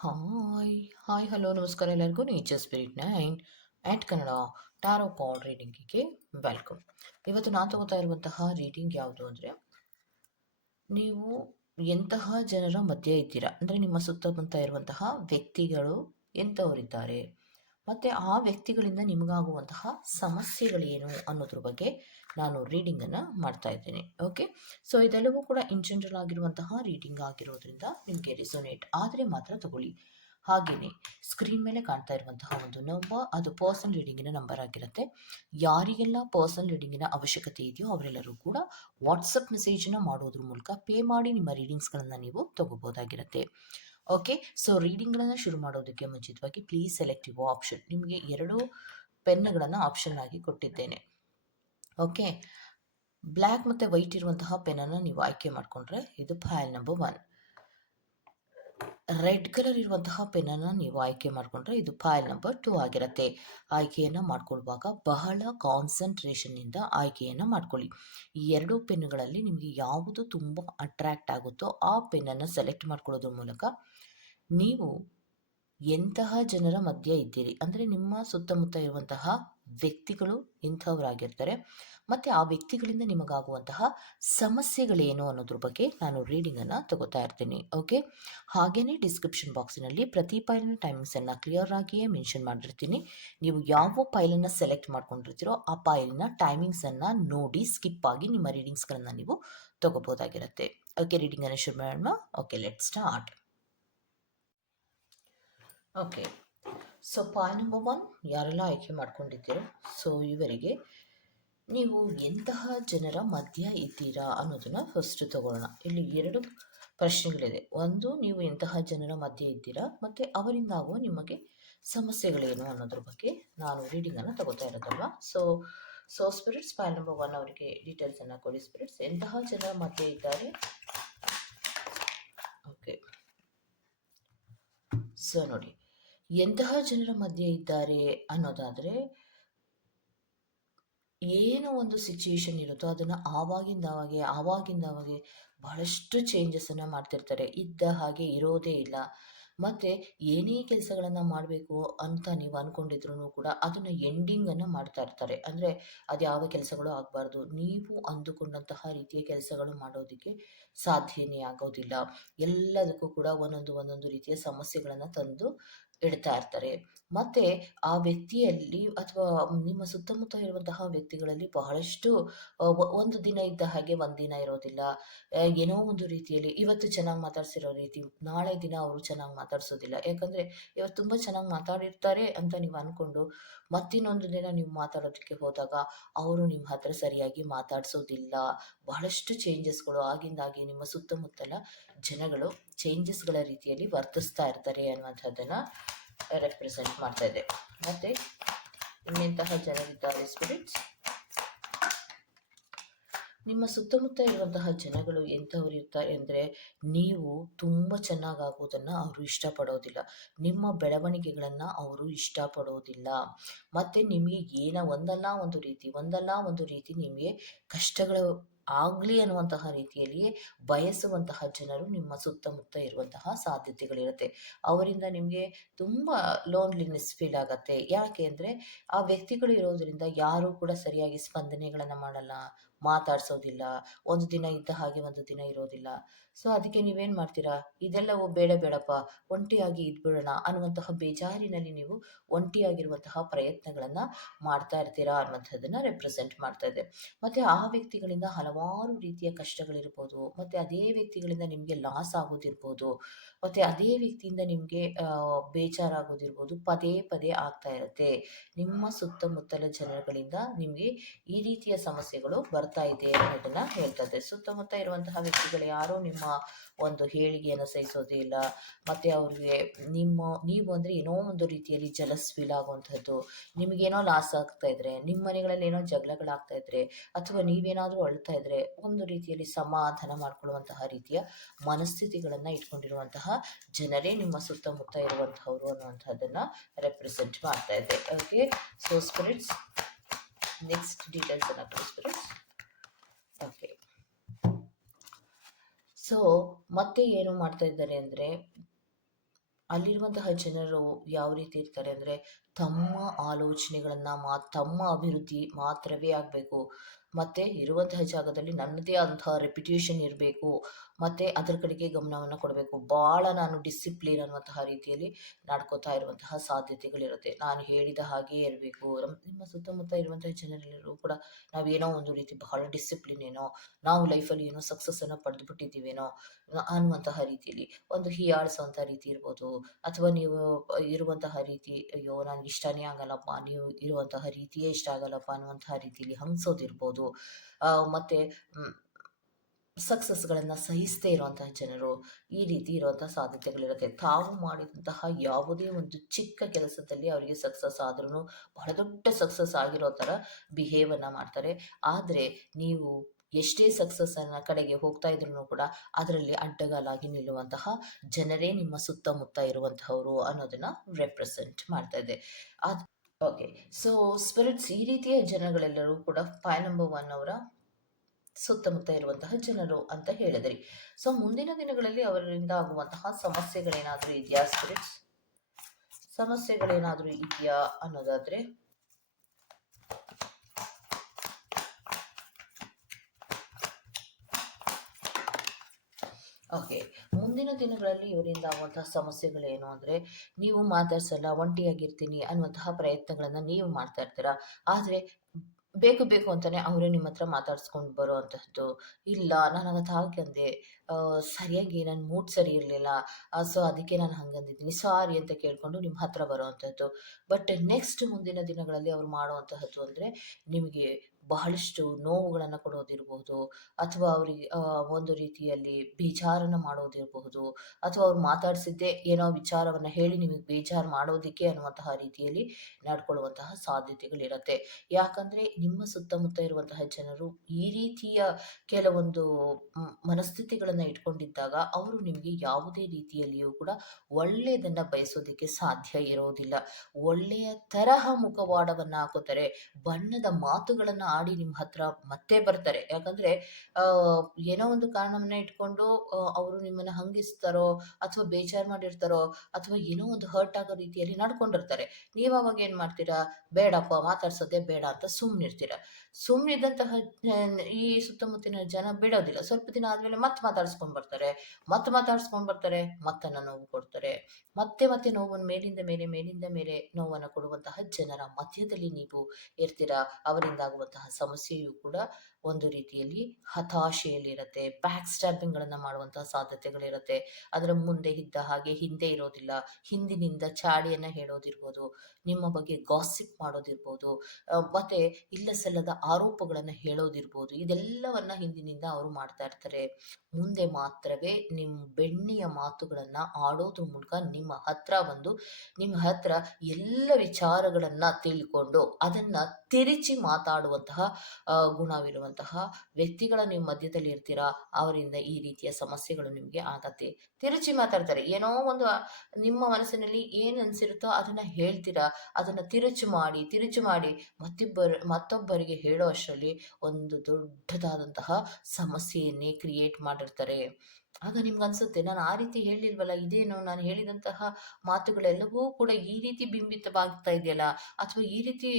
Hi hi hello ನಮಸ್ಕಾರ ಎಲ್ಲರಿಗೂ nature spirit nine at Kannada tarot card ರೀಡಿಂಗಿಗೆ welcome ಇವತ್ತು ನಾನು ತಗೋತಾ ಇರುವಂತಹ ರೀಡಿಂಗ್ ಯಾವುದು ಅಂದರೆ, ನೀವು ಎಂತಹ ಜನರ ಮಧ್ಯೆ ಇದ್ದೀರಾ? ಅಂದರೆ ನಿಮ್ಮ ಸುತ್ತಮುತ್ತ ಇರುವಂತಹ ವ್ಯಕ್ತಿಗಳು ಎಂಥವರಿದ್ದಾರೆ ಮತ್ತು ಆ ವ್ಯಕ್ತಿಗಳಿಂದ ನಿಮಗಾಗುವಂತಹ ಸಮಸ್ಯೆಗಳೇನು ಅನ್ನೋದ್ರ ಬಗ್ಗೆ ನಾನು ರೀಡಿಂಗನ್ನು ಮಾಡ್ತಾ ಇದ್ದೇನೆ ಓಕೆ ಸೊ ಇದೆಲ್ಲವೂ ಕೂಡ ಇನ್ ಜನರಲ್ ಆಗಿರುವಂತಹ ರೀಡಿಂಗ್ ಆಗಿರೋದ್ರಿಂದ ನಿಮಗೆ ರಿಸೋನೇಟ್ ಆದರೆ ಮಾತ್ರ ತಗೊಳ್ಳಿ. ಹಾಗೆಯೇ ಸ್ಕ್ರೀನ್ ಮೇಲೆ ಕಾಣ್ತಾ ಇರುವಂತಹ ಒಂದು ನಂಬರ್ ಅದು ಪರ್ಸನಲ್ ರೀಡಿಂಗಿನ ನಂಬರ್ ಆಗಿರುತ್ತೆ. ಯಾರಿಗೆಲ್ಲ ಪರ್ಸನಲ್ ರೀಡಿಂಗಿನ ಅವಶ್ಯಕತೆ ಇದೆಯೋ ಅವರೆಲ್ಲರೂ ಕೂಡ ವಾಟ್ಸಪ್ ಮೆಸೇಜನ್ನು ಮಾಡೋದ್ರ ಮೂಲಕ ಪೇ ಮಾಡಿ ನಿಮ್ಮ ರೀಡಿಂಗ್ಸ್ಗಳನ್ನು ನೀವು ತಗೋಬೋದಾಗಿರುತ್ತೆ. ಓಕೆ ಸೊ ರೀಡಿಂಗ್ಗಳನ್ನು ಶುರು ಮಾಡೋದಕ್ಕೆ ಮುಂಚಿತವಾಗಿ ಪ್ಲೀಸ್ ಸೆಲೆಕ್ಟ್ ಯುವ ಆಪ್ಷನ್ ನಿಮಗೆ ಎರಡು ಪೆನ್ಗಳನ್ನು ಆಪ್ಷನ್ ಆಗಿ ಕೊಟ್ಟಿದ್ದೇನೆ. ಓಕೆ ಬ್ಲ್ಯಾಕ್ ಮತ್ತು ವೈಟ್ ಇರುವಂತಹ ಪೆನ್ನನ್ನು ನೀವು ಆಯ್ಕೆ ಮಾಡಿಕೊಂಡ್ರೆ ಇದು pile number one red colour ಇರುವಂತಹ ಪೆನ್ನನ್ನು ನೀವು ಆಯ್ಕೆ ಮಾಡಿಕೊಂಡ್ರೆ ಇದು ಫೈಲ್ ನಂಬರ್ ಟೂ ಆಗಿರುತ್ತೆ. ಆಯ್ಕೆಯನ್ನು ಮಾಡಿಕೊಳ್ಳುವಾಗ ಬಹಳ ಕಾನ್ಸಂಟ್ರೇಷನ್ನಿಂದ ಆಯ್ಕೆಯನ್ನು ಮಾಡ್ಕೊಳ್ಳಿ. ಈ ಎರಡು ಪೆನ್ನುಗಳಲ್ಲಿ ನಿಮಗೆ ಯಾವುದು ತುಂಬ ಅಟ್ರ್ಯಾಕ್ಟ್ ಆಗುತ್ತೋ ಆ ಪೆನ್ನನ್ನು ಸೆಲೆಕ್ಟ್ ಮಾಡ್ಕೊಳ್ಳೋದ್ರ ಮೂಲಕ ನೀವು ಎಂತಹ ಜನರ ಮಧ್ಯೆ ಇದ್ದೀರಿ? ಅಂದರೆ ನಿಮ್ಮ ಸುತ್ತಮುತ್ತ ಇರುವಂತಹ ವ್ಯಕ್ತಿಗಳು ಇಂಥವರಾಗಿರ್ತಾರೆ. ಮತ್ತು ಆ ವ್ಯಕ್ತಿಗಳಿಂದ ನಿಮಗಾಗುವಂತಹ ಸಮಸ್ಯೆಗಳೇನು ಅನ್ನೋದ್ರ ಬಗ್ಗೆ ನಾನು ರೀಡಿಂಗನ್ನು ತಗೋತಾ ಇರ್ತೀನಿ ಓಕೆ ಹಾಗೆಯೇ ಡಿಸ್ಕ್ರಿಪ್ಷನ್ ಬಾಕ್ಸಿನಲ್ಲಿ ಪ್ರತಿ ಪೈಲಿನ ಟೈಮಿಂಗ್ಸನ್ನು ಕ್ಲಿಯರ್ ಆಗಿಯೇ ಮೆನ್ಷನ್ ಮಾಡಿರ್ತೀನಿ. ನೀವು ಯಾವ ಪೈಲನ್ನು ಸೆಲೆಕ್ಟ್ ಮಾಡ್ಕೊಂಡಿರ್ತೀರೋ ಆ ಪೈಲಿನ ಟೈಮಿಂಗ್ಸನ್ನು ನೋಡಿ ಸ್ಕಿಪ್ ಆಗಿ ನಿಮ್ಮ ರೀಡಿಂಗ್ಸ್ಗಳನ್ನು ನೀವು ತಗೋಬೋದಾಗಿರುತ್ತೆ. ಓಕೆ ರೀಡಿಂಗನ್ನು ಶುರು ಮಾಡೋಣ. Okay let start okay so pile number one ಯಾರೆಲ್ಲ ಆಯ್ಕೆ ಮಾಡ್ಕೊಂಡಿದ್ದೀರೋ ಸೊ ಇವರಿಗೆ ನೀವು ಎಂತಹ ಜನರ ಮಧ್ಯ ಇದ್ದೀರಾ ಅನ್ನೋದನ್ನು ಫಸ್ಟ್ ತಗೊಳ್ಳೋಣ. ಇಲ್ಲಿ ಎರಡು ಪ್ರಶ್ನೆಗಳಿದೆ. ಒಂದು, ನೀವು ಎಂತಹ ಜನರ ಮಧ್ಯೆ ಇದ್ದೀರಾ ಮತ್ತು ಅವರಿಂದ ಆಗುವ ನಿಮಗೆ ಸಮಸ್ಯೆಗಳೇನು ಅನ್ನೋದ್ರ ಬಗ್ಗೆ ನಾನು ರೀಡಿಂಗನ್ನು ತಗೋತಾ ಇರೋದಲ್ವ? So so spirits pile number one ಅವರಿಗೆ ಡೀಟೇಲ್ಸನ್ನು ಕೊಡಿ ಸ್ಪಿರಿಟ್ಸ್ ಎಂತಹ ಜನರ ಮಧ್ಯೆ ಇದ್ದಾರೆ? ಓಕೆ ಸೊ ನೋಡಿ ಎಂತಹ ಜನರ ಮಧ್ಯೆ ಇದ್ದಾರೆ ಅನ್ನೋದಾದರೆ, ಏನೋ ಒಂದು ಸಿಚುಯೇಷನ್ ಇರುತ್ತೋ ಅದನ್ನು ಆವಾಗಿಂದ ಆವಾಗೆ, ಆವಾಗಿಂದ ಅವಾಗೆ ಬಹಳಷ್ಟು ಚೇಂಜಸನ್ನು ಮಾಡ್ತಿರ್ತಾರೆ. ಇದ್ದ ಹಾಗೆ ಇರೋದೇ ಇಲ್ಲ. ಮತ್ತು ಏನೇ ಕೆಲಸಗಳನ್ನು ಮಾಡಬೇಕು ಅಂತ ನೀವು ಅಂದ್ಕೊಂಡಿದ್ರು ಕೂಡ ಅದನ್ನು ಎಂಡಿಂಗನ್ನು ಮಾಡ್ತಾ ಇರ್ತಾರೆ. ಅಂದರೆ ಅದು ಯಾವ ಕೆಲಸಗಳು ಆಗಬಾರ್ದು. ನೀವು ಅಂದುಕೊಂಡಂತಹ ರೀತಿಯ ಕೆಲಸಗಳು ಮಾಡೋದಕ್ಕೆ ಸಾಧ್ಯನೇ ಆಗೋದಿಲ್ಲ. ಎಲ್ಲದಕ್ಕೂ ಕೂಡ ಒಂದೊಂದು ಒಂದೊಂದು ರೀತಿಯ ಸಮಸ್ಯೆಗಳನ್ನು ತಂದು ಇಡ್ತಾ ಇರ್ತಾರೆ ಮತ್ತು ಆ ವ್ಯಕ್ತಿಯಲ್ಲಿ ಅಥವಾ ನಿಮ್ಮ ಸುತ್ತಮುತ್ತ ಇರುವಂತಹ ವ್ಯಕ್ತಿಗಳಲ್ಲಿ ಬಹಳಷ್ಟು ಒಂದು ದಿನ ಇದ್ದ ಹಾಗೆ ಒಂದಿನ ದಿನ ಇರೋದಿಲ್ಲ. ಏನೋ ಒಂದು ರೀತಿಯಲ್ಲಿ ಇವತ್ತು ಚೆನ್ನಾಗಿ ಮಾತಾಡ್ಸಿರೋ ರೀತಿ, ನಾಳೆ ದಿನ ಅವರು ಚೆನ್ನಾಗಿ ಮಾತಾಡ್ಸೋದಿಲ್ಲ. ಯಾಕಂದರೆ ಇವತ್ತು ತುಂಬ ಚೆನ್ನಾಗಿ ಮಾತಾಡಿರ್ತಾರೆ ಅಂತ ನೀವು ಅಂದ್ಕೊಂಡು ಮತ್ತಿನ್ನೊಂದು ದಿನ ನೀವು ಮಾತಾಡೋದಕ್ಕೆ ಹೋದಾಗ ಅವರು ನಿಮ್ಮ ಹತ್ರ ಸರಿಯಾಗಿ ಮಾತಾಡಿಸೋದಿಲ್ಲ. ಬಹಳಷ್ಟು ಚೇಂಜಸ್ಗಳು ಆಗಿಂದಾಗಿ ನಿಮ್ಮ ಸುತ್ತಮುತ್ತಲ ಜನಗಳು ಚೇಂಜಸ್ಗಳ ರೀತಿಯಲ್ಲಿ ವರ್ತಿಸ್ತಾ ಇರ್ತಾರೆ ಅನ್ನುವಂಥದ್ದನ್ನು ರೆಪ್ರೆಸೆಂಟ್ ಮಾಡ್ತಾ ಇದೆ ಮತ್ತು ಇನ್ನೆಂತಹ ಜನರಿದ್ದಾರೆ ಸ್ಪಿರಿಟ್ಸ್ ನಿಮ್ಮ ಸುತ್ತಮುತ್ತ ಇರುವಂತಹ ಜನಗಳು ಎಂಥವ್ರು ಇರ್ತಾರೆ ಅಂದರೆ ನೀವು ತುಂಬ ಚೆನ್ನಾಗಾಗೋದನ್ನು ಅವರು ಇಷ್ಟಪಡೋದಿಲ್ಲ ನಿಮ್ಮ ಬೆಳವಣಿಗೆಗಳನ್ನು ಅವರು ಇಷ್ಟಪಡೋದಿಲ್ಲ ಮತ್ತು ನಿಮಗೆ ಏನೋ ಒಂದಲ್ಲ ಒಂದು ರೀತಿ ಒಂದಲ್ಲ ಒಂದು ರೀತಿ ನಿಮಗೆ ಕಷ್ಟಗಳು ಆಗಲಿ ಅನ್ನುವಂತಹ ರೀತಿಯಲ್ಲಿಯೇ ಬಯಸುವಂತಹ ಜನರು ನಿಮ್ಮ ಸುತ್ತಮುತ್ತ ಇರುವಂತಹ ಸಾಧ್ಯತೆಗಳಿರುತ್ತೆ. ಅವರಿಂದ ನಿಮಗೆ ತುಂಬ ಲೋನ್ಲಿನೆಸ್ ಫೀಲ್ ಆಗುತ್ತೆ. ಯಾಕೆ ಅಂದರೆ ಆ ವ್ಯಕ್ತಿಗಳು ಇರೋದ್ರಿಂದ ಯಾರೂ ಕೂಡ ಸರಿಯಾಗಿ ಸ್ಪಂದನೆಗಳನ್ನು ಮಾಡಲ್ಲ ಮಾತಾಡ್ಸೋದಿಲ್ಲ. ಒಂದು ದಿನ ಇದ್ದ ಹಾಗೆ ಒಂದು ದಿನ ಇರೋದಿಲ್ಲ. ಸೊ ಅದಕ್ಕೆ ನೀವೇನು ಮಾಡ್ತೀರಾ? ಇದೆಲ್ಲವೂ ಬೇಡ, ಬೇಡಪ್ಪ. ಒಂಟಿಯಾಗಿ ಇದ್ಬಿಡೋಣ ಅನ್ನುವಂತಹ ಬೇಜಾರಿನಲ್ಲಿ ನೀವು ಒಂಟಿಯಾಗಿರುವಂತಹ ಪ್ರಯತ್ನಗಳನ್ನು ಮಾಡ್ತಾ ಇರ್ತೀರಾ ಅನ್ನುವಂಥದ್ದನ್ನು ರೆಪ್ರೆಸೆಂಟ್ ಮಾಡ್ತಾ ಇದೆ. ಮತ್ತು ಆ ವ್ಯಕ್ತಿಗಳಿಂದ ಹಲವಾರು ರೀತಿಯ ಕಷ್ಟಗಳಿರ್ಬೋದು. ಮತ್ತು ಅದೇ ವ್ಯಕ್ತಿಗಳಿಂದ ನಿಮಗೆ ಲಾಸ್ ಆಗೋದಿರ್ಬೋದು. ಮತ್ತು ಅದೇ ವ್ಯಕ್ತಿಯಿಂದ ನಿಮಗೆ ಬೇಜಾರಾಗೋದಿರ್ಬೋದು. ಪದೇ ಪದೇ ಆಗ್ತಾ ಇರುತ್ತೆ. ನಿಮ್ಮ ಸುತ್ತಮುತ್ತಲ ಜನಗಳಿಂದ ನಿಮಗೆ ಈ ರೀತಿಯ ಸಮಸ್ಯೆಗಳು ಬರ್ತಾ ಇದೆ ಅನ್ನೋದನ್ನ ಹೇಳ್ತದೆ. ಸುತ್ತಮುತ್ತ ಇರುವಂತಹ ವ್ಯಕ್ತಿಗಳು ಯಾರೂ ನಿಮ್ಮ ಒಂದು ಹೇಳಿಗೆಯನ್ನು ಸಹಿಸೋದಿಲ್ಲ ಮತ್ತೆ ಅವ್ರಿಗೆ ನಿಮ್ಮ, ನೀವು ಅಂದರೆ ಏನೋ ಒಂದು ರೀತಿಯಲ್ಲಿ ಜಲಸ್ ಫೀಲ್ ಆಗುವಂಥದ್ದು ನಿಮಗೇನೋ ಲಾಸ್ ಆಗ್ತಾ ಇದ್ರೆ, ನಿಮ್ಮ ಮನೆಗಳಲ್ಲಿ ಏನೋ ಜಗಳಗಳಾಗ್ತಾ ಇದ್ರೆ, ಅಥವಾ ನೀವೇನಾದರೂ ಅಳ್ತಾ ಇದ್ರೆ, ಒಂದು ರೀತಿಯಲ್ಲಿ ಸಮಾಧಾನ ಮಾಡ್ಕೊಳ್ಳುವಂತಹ ರೀತಿಯ ಮನಸ್ಥಿತಿಗಳನ್ನು ಇಟ್ಕೊಂಡಿರುವಂತಹ ಜನರೇ ನಿಮ್ಮ ಸುತ್ತಮುತ್ತ ಇರುವಂತಹವ್ರು ಅನ್ನುವಂಥದ್ದನ್ನು ರೆಪ್ರೆಸೆಂಟ್ ಮಾಡ್ತಾ ಇದೆ okay so spirits next details ಅನ್ನ ಸ್ಪಿರಿಟ್ಸ್ ಓಕೆ. ಸೊ ಮತ್ತೆ ಏನು ಮಾಡ್ತಾ ಇದ್ದಾರೆ ಅಂದರೆ, ಅಲ್ಲಿರುವಂತಹ ಜನರು ಯಾವ ರೀತಿ ಇರ್ತಾರೆ ಅಂದರೆ, ತಮ್ಮ ಆಲೋಚನೆಗಳನ್ನು ಮಾ, ತಮ್ಮ ಅಭಿವೃದ್ಧಿ ಮಾತ್ರವೇ ಆಗಬೇಕು. ಮತ್ತು ಇರುವಂತಹ ಜಾಗದಲ್ಲಿ ನನ್ನದೇ ಆದಂತಹ ರೆಪ್ಯುಟೇಷನ್ ಇರಬೇಕು, ಮತ್ತು ಅದರ ಕಡೆಗೆ ಗಮನವನ್ನು ಕೊಡಬೇಕು. ಭಾಳ ನಾನು ಡಿಸಿಪ್ಲಿನ್ ಅನ್ನುವಂತಹ ರೀತಿಯಲ್ಲಿ ನಡ್ಕೋತಾ ಇರುವಂತಹ ಸಾಧ್ಯತೆಗಳಿರುತ್ತೆ. ನಾನು ಹೇಳಿದ ಹಾಗೆಯೇ ಇರಬೇಕು. ನಮ್ಮ ಸುತ್ತಮುತ್ತ ಇರುವಂತಹ ಜನರೆಲ್ಲರೂ ಕೂಡ ನಾವೇನೋ ಒಂದು ರೀತಿ ಬಹಳ ಡಿಸಿಪ್ಲಿನ್ ಏನೋ, ನಾವು ಲೈಫಲ್ಲಿ ಏನೋ ಸಕ್ಸಸ್ಸನ್ನು ಪಡೆದು ಬಿಟ್ಟಿದ್ದೀವೇನೋ ಅನ್ನುವಂತಹ ರೀತಿಯಲ್ಲಿ ಒಂದು ಹೀಯಾಳಿಸುವಂಥ ರೀತಿ ಇರ್ಬೋದು. ಅಥವಾ ನೀವು ಇರುವಂತಹ ರೀತಿ, ಅಯ್ಯೋ, ನನಗೆ ಇಷ್ಟನೇ ಆಗಲ್ಲಪ್ಪ, ನೀವು ಇರುವಂತಹ ರೀತಿಯೇ ಇಷ್ಟ ಆಗಲ್ಲಪ್ಪ ಅನ್ನುವಂತಹ ರೀತಿಯಲ್ಲಿ ಹಂಗ್ಸೋದಿರ್ಬೋದು. ಮತ್ತು ಸಕ್ಸಸ್ಗಳನ್ನು ಸಹಿಸದೇ ಇರುವಂತಹ ಜನರು ಈ ರೀತಿ ಇರುವಂತಹ ಸಾಧ್ಯತೆಗಳಿರುತ್ತೆ. ತಾವು ಮಾಡಿದಂತಹ ಯಾವುದೇ ಒಂದು ಚಿಕ್ಕ ಕೆಲಸದಲ್ಲಿ ಅವರಿಗೆ ಸಕ್ಸಸ್ ಆದ್ರೂ ಬಹಳ ದೊಡ್ಡ ಸಕ್ಸಸ್ ಆಗಿರೋ ಥರ ಬಿಹೇವನ್ನು ಮಾಡ್ತಾರೆ. ಆದರೆ, ನೀವು ಎಷ್ಟೇ ಸಕ್ಸಸ್ಸನ್ನು ಕಡೆಗೆ ಹೋಗ್ತಾ ಇದ್ರೂ ಕೂಡ ಅದರಲ್ಲಿ ಅಡ್ಡಗಾಲಾಗಿ ನಿಲ್ಲುವಂತಹ ಜನರೇ ನಿಮ್ಮ ಸುತ್ತಮುತ್ತ ಇರುವಂತಹವರು ಅನ್ನೋದನ್ನು ರೆಪ್ರೆಸೆಂಟ್ ಮಾಡ್ತಾ ಇದೆ. ಅದು ಓಕೆ ಸೊ ಸ್ಪಿರಿಟ್ಸ್ ಈ ರೀತಿಯ ಜನಗಳೆಲ್ಲರೂ ಕೂಡ ಫೈವ್ ನಂಬರ್ ಒನ್ ಅವರ ಸುತ್ತಮುತ್ತ ಇರುವಂತಹ ಜನರು ಅಂತ ಹೇಳಿದ್ರಿ. ಸೊ ಮುಂದಿನ ದಿನಗಳಲ್ಲಿ ಅವರಿಂದ ಆಗುವಂತಹ ಸಮಸ್ಯೆಗಳೇನಾದರೂ ಇದೆಯಾ ಸ್ಪಿರಿಟ್ಸ್ ಸಮಸ್ಯೆಗಳೇನಾದರೂ ಇದೆಯಾ ಅನ್ನೋದಾದ್ರೆ? ಓಕೆ ಮುಂದಿನ ದಿನಗಳಲ್ಲಿ ಇವರಿಂದ ಆಗುವಂತಹ ಸಮಸ್ಯೆಗಳೇನು ಅಂದರೆ ನೀವು ಮಾತಾಡ್ಸಲ್ಲ, ಒಂಟಿಯಾಗಿರ್ತೀನಿ ಅನ್ನುವಂತಹ ಪ್ರಯತ್ನಗಳನ್ನು ನೀವು ಮಾಡ್ತಾ ಇರ್ತೀರಾ? ಆದರೆ ಬೇಕು ಬೇಕು ಅಂತಾನೆ ಅವರೇ ನಿಮ್ಮ ಹತ್ರ ಮಾತಾಡ್ಸ್ಕೊಂಡು ಬರುವಂತಹದ್ದು ಇಲ್ಲ, ನಾನು ಅವತ್ತು ಹಾಗಂದೆ ಸರಿಯಾಗಿ ನನ್ನ ಮೂಡ್ ಸರಿ ಇರಲಿಲ್ಲ. ಸೊ ಅದಕ್ಕೆ ನಾನು ಹಂಗಂದಿದ್ದೀನಿ ಸಾರಿ ಅಂತ ಕೇಳಿಕೊಂಡು ನಿಮ್ಮ ಹತ್ರ ಬರುವಂಥದ್ದು ಬಟ್ ನೆಕ್ಸ್ಟ್ ಮುಂದಿನ ದಿನಗಳಲ್ಲಿ ಅವ್ರು ಮಾಡುವಂತಹದ್ದು ಅಂದರೆ ನಿಮಗೆ ಬಹಳಷ್ಟು ನೋವುಗಳನ್ನು ಕೊಡೋದಿರಬಹುದು ಅಥವಾ ಅವರಿಗೆ ಒಂದು ರೀತಿಯಲ್ಲಿ ಬೇಜಾರನ್ನು ಮಾಡೋದಿರಬಹುದು ಅಥವಾ ಅವ್ರು ಮಾತಾಡಿಸಿದ್ದೇ ಏನೋ ವಿಚಾರವನ್ನು ಹೇಳಿ ನಿಮಗೆ ಬೇಜಾರು ಮಾಡೋದಕ್ಕೆ ಅನ್ನುವಂತಹ ರೀತಿಯಲ್ಲಿ ನಡ್ಕೊಳ್ಳುವಂತಹ ಸಾಧ್ಯತೆಗಳಿರುತ್ತೆ. ಯಾಕಂದರೆ ನಿಮ್ಮ ಸುತ್ತಮುತ್ತ ಇರುವಂತಹ ಜನರು ಈ ರೀತಿಯ ಕೆಲವೊಂದು ಮನಸ್ಥಿತಿಗಳನ್ನು ಇಟ್ಕೊಂಡಿದ್ದಾಗ ಅವರು ನಿಮಗೆ ಯಾವುದೇ ರೀತಿಯಲ್ಲಿಯೂ ಕೂಡ ಒಳ್ಳೆಯದನ್ನು ಬಯಸೋದಕ್ಕೆ ಸಾಧ್ಯ ಇರೋದಿಲ್ಲ. ಒಳ್ಳೆಯ ತರಹ ಮುಖವಾಡವನ್ನು ಹಾಕುತ್ತಾರೆ ಬಣ್ಣದ ಮಾತುಗಳನ್ನು ಆಡಿ ನಿಮ್ಮ ಹತ್ರ ಮತ್ತೆ ಬರ್ತಾರೆ. ಯಾಕಂದ್ರೆ ಏನೋ ಒಂದು ಕಾರಣವನ್ನ ಇಟ್ಕೊಂಡು ಅವರು ನಿಮ್ಮನ್ನ ಹಂಗಿಸ್ತಾರೋ, ಅಥವಾ ಬೇಜಾರು ಮಾಡಿರ್ತಾರೋ, ಅಥವಾ ಏನೋ ಒಂದು ಹರ್ಟ್ ಆಗೋ ರೀತಿಯಲ್ಲಿ ನಡ್ಕೊಂಡಿರ್ತಾರೆ. ನೀವು ಅವಾಗ ಏನು ಮಾಡ್ತೀರಾ? ಬೇಡಪ್ಪ, ಮಾತಾಡ್ಸೋದೇ ಬೇಡ ಅಂತ ಸುಮ್ಮನಿರ್ತೀರ ಸುಮ್ಮನಿದ್ದಂತಹ ಈ ಸುತ್ತಮುತ್ತಿನ ಜನ ಬಿಡೋದಿಲ್ಲ. ಸ್ವಲ್ಪ ದಿನ ಆದಮೇಲೆ ಮತ್ತೆ ಮಾತಾಡ್ಸ್ಕೊಂಡು ಬರ್ತಾರೆ. ಮತ್ತೆ ಮಾತಾಡ್ಸ್ಕೊಂಡು ಬರ್ತಾರೆ, ಮತ್ತನ್ನ ನೋವು ಕೊಡ್ತಾರೆ. ಮತ್ತೆ ಮತ್ತೆ ನೋವನ್ನು ಮೇಲಿಂದ ಮೇಲೆ ಮೇಲಿಂದ ಮೇಲೆ ನೋವನ್ನು ಕೊಡುವಂತಹ ಜನರ ಮಧ್ಯದಲ್ಲಿ ನೀವು ಇರ್ತೀರಾ? ಅವರಿಂದ ಆಗುವಂತಹ ಸಮಸ್ಯೆಯು ಕೂಡ ಒಂದು ರೀತಿಯಲ್ಲಿ ಹತಾಶೆಯಲ್ಲಿರುತ್ತೆ. ಬ್ಯಾಕ್ ಸ್ಟ್ಯಾಪಿಂಗ್ಗಳನ್ನು ಮಾಡುವಂತಹ ಸಾಧ್ಯತೆಗಳಿರುತ್ತೆ. ಅದರ ಮುಂದೆ ಇದ್ದ ಹಾಗೆ ಹಿಂದೆ ಇರೋದಿಲ್ಲ. ಹಿಂದಿನಿಂದ ಚಾಡಿಯನ್ನು ಹೇಳೋದಿರ್ಬೋದು, ನಿಮ್ಮ ಬಗ್ಗೆ ಗಾಸಿಪ್ ಮಾಡೋದಿರ್ಬೋದು ಮತ್ತೆ ಇಲ್ಲ ಸಲ್ಲದ ಆರೋಪಗಳನ್ನು ಹೇಳೋದಿರ್ಬೋದು. ಇದೆಲ್ಲವನ್ನ ಹಿಂದಿನಿಂದ ಅವರು ಮಾಡ್ತಾ ಇರ್ತಾರೆ. ಮುಂದೆ ಮಾತ್ರವೇ ನಿಮ್ಮ ಬೆಣ್ಣೆಯ ಮಾತುಗಳನ್ನು ಆಡೋದ್ರ ಮೂಲಕ ನಿಮ್ಮ ಹತ್ರ ಬಂದು, ನಿಮ್ಮ ಹತ್ರ ಎಲ್ಲ ವಿಚಾರಗಳನ್ನು ತಿಳ್ಕೊಂಡು, ಅದನ್ನು ತಿರುಚಿ ಮಾತಾಡುವಂತಹ ಗುಣವಿರುವಂತಹ ವ್ಯಕ್ತಿಗಳ ನೀವು ಮಧ್ಯದಲ್ಲಿ ಇರ್ತೀರಾ, ಅವರಿಂದ ಈ ರೀತಿಯ ಸಮಸ್ಯೆಗಳು ನಿಮಗೆ ಆಗತ್ತೆ. ತಿರುಚಿ ಮಾತಾಡ್ತಾರೆ, ಏನೋ ಒಂದು ನಿಮ್ಮ ಮನಸ್ಸಿನಲ್ಲಿ ಏನು ಅನಿಸಿರುತ್ತೋ ಅದನ್ನ ಹೇಳ್ತೀರಾ, ಅದನ್ನ ತಿರುಚು ಮಾಡಿ ತಿರುಚು ಮಾಡಿ ಮತ್ತಿಬ್ಬರು, ಮತ್ತೊಬ್ಬರಿಗೆ ಹೇಳೋ ಅಷ್ಟರಲ್ಲಿ ಒಂದು ದೊಡ್ಡದಾದಂತಹ ಸಮಸ್ಯೆಯನ್ನೇ ಕ್ರಿಯೇಟ್ ಮಾಡಿರ್ತಾರೆ. ಆಗ ನಿಮ್ಗೆ ಅನ್ಸುತ್ತೆ ನಾನು ಆ ರೀತಿ ಹೇಳಿಲ್ವಲ್ಲ, ಇದೇನು ನಾನು ಹೇಳಿದಂತಹ ಮಾತುಗಳೆಲ್ಲವೂ ಕೂಡ ಈ ರೀತಿ ಬಿಂಬಿತವಾಗ್ತಾ ಇದೆಯಲ್ಲ, ಅಥವಾ ಈ ರೀತಿ